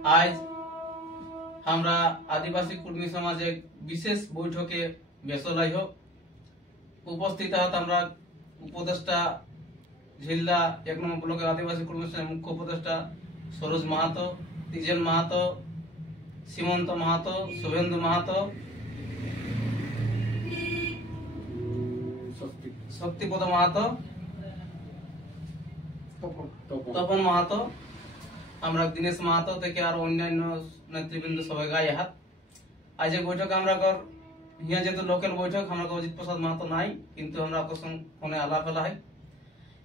आज हमरा आदिवासी कुर्मी समाज एक विशेष बैठके बेसलाई हो उपस्थित हमरा उपदेष्टा झिलदा 1 नम्बर ब्लॉक आदिवासी कुर्मी समाज मुख्य उपदेष्टा सरोज माहातो, तीजन माहातो, सीमंत माहातो, शुभेंदु माहातो, शक्तिपद माहातो, तपन माहातो, আমরা দিনেশ মাহাতো থেকে আর অন্যান্য নেতৃবৃন্দ সবাই গায়ে হাত আজ এই বৈঠক আমরা হিয়া যেহেতু লোকাল বৈঠক আমরা অজিত প্রসাদ মাহাতো নাই কিন্তু আমরা আকর্ষণ ফোনে আলাপ ফেলা হয়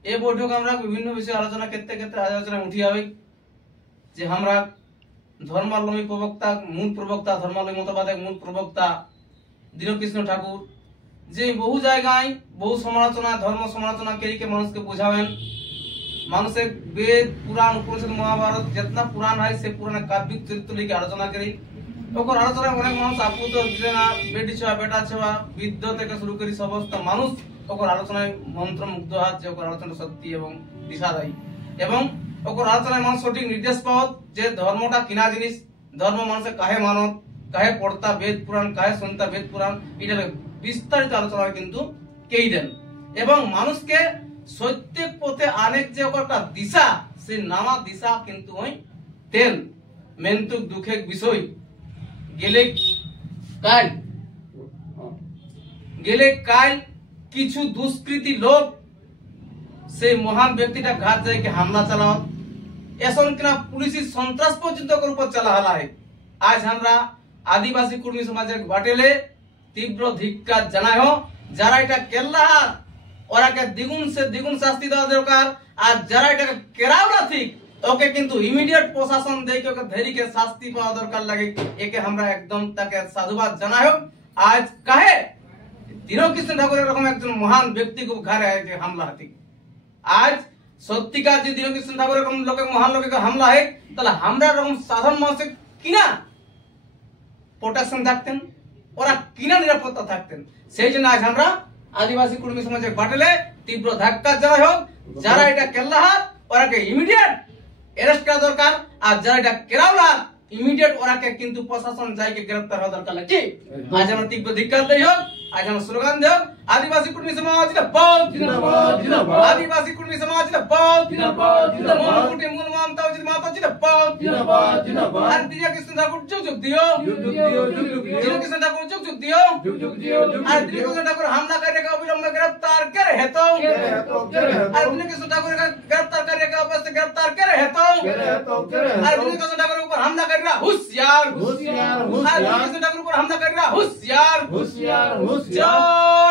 এই বৈঠক আমরা বিভিন্ন বিষয়ে আলোচনা করতে করতে আলোচনা উঠি হবে যে আমরা ধর্মাবলম্বী প্রবক্তা মূল প্রবক্তা ধর্মাবলম্বী মতবাদের মূল প্রবক্তা দীনকৃষ্ণ ঠাকুর যে বহু জায়গায় বহু সমালোচনা ধর্ম সমালোচনা কেরিকে মানুষকে বোঝাবেন মানুষের वेद पुराण उपनिषद महाभारत जितना पुराण है से पुराने काव्यिक चरित्र लेके आलोचना करी ओकर आलोचना अनेक मानुष आपुत जेना बेटी छवा बेटा छवा विद्ध থেকে শুরু করি সমস্ত মানুষ ওकर আলোচনায় মন্ত্রমুগ্ধ হয় যে ওकर আলোচনা সত্যি এবং দিশাদায়ী এবং ওकर আলোচনায় মানুষ সঠিক নির্দেশ পাওত যে ধর্মটা কিনা জিনিস ধর্ম মানুষে কাহে মানত কাহে পড়তা বেদ পুরাণ কাহে শুনতা বেদ পুরাণ এটা বিস্তারিত আলোচনা কিন্তু কেই দেন এবং মানুষকে সত্য পথে আনেক যে একটা দিশা সে নামা দিশা কিন্তু ওই তেল মেন্তুক দুঃখের বিষয় গেলে কাল কিছু দুষ্কৃতি লোক সেই মহান ব্যক্তিটা ঘাট যাইকে হামলা চালাও এখন কিনা পুলিশের সন্ত্রাস পর্যন্ত উপর চালা হলা হয় আজ আমরা আদিবাসী কর্মী সমাজের বাটেলে তীব্র ধিক্কার জানাই হো যারা এটা কেল্লা ওরাকে দ্বিগুণ से দ্বিগুণ শাস্তি দেওয়া দরকার আর যারা এটা কেরাও না ঠিক ওকে কিন্তু ইমিডিয়েট প্রশাসন দেকে ওকে ধরিকে শাস্তি পাওয়া দরকার লাগে একে আমরা একদম তাকে সাধুবাদ জানাই আজ কাহে দীনকৃষ্ণ ঠাকুর এরকম একজন মহান ব্যক্তিকে ঘরে হামলা হাতি আজ সত্যিকার যে দীনকৃষ্ণ ঠাকুর এরকম লোকে মহান লোকে হামলা হয় তাহলে আমরা এরকম সাধারণ মানুষের কিনা প্রোটেকশন থাকতেন ওরা কিনা নিরাপত্তা থাকতেন সেই জন্য আজ আমরা आदिवासी कुर्मी समाज बाटले तीव्र धक्का जरा होक जरा এটা কেল্লাহাত ওরাকে ইমিডিয়েট অ্যারেস্ট করা দরকার আর যারা এটা কেরাওলা ইমিডিয়েট ওরাকে কিন্তু প্রশাসন যাইকে গ্রেফতার হওয়া দরকার লাগছে আজ আমরা তীব্র ধিক্কার দেই হোক আজ আমরা স্লোগান দেব आदिवासी कुर्मी समाज जिंदाबाद जिंदाबाद जिंदाबाद आदिवासी कुर्मी समाज जिंदाबाद जिंदाबाद जिंदाबाद कुटी मूल मानता उचित माता जिंदाबाद जिंदाबाद जिंदाबाद আর দীনকৃষ্ণ ঠাকুর যুগ দিও দীনকৃষ্ণ ঠাকুর যুগ দিও আর দীনকৃষ্ণ ঠাকুর হামলা करने का अविलंब गिरफ्तार करे है तो और दीनकृष्ण ठाकुर का गिरफ्तार करने का अवश्य गिरफ्तार करे है तो और दीनकृष्ण ठाकुर ऊपर हमला कर रहा होशियार होशियार होशियार दीनकृष्ण ठाकुर ऊपर हमला कर रहा होशियार होशियार होशियार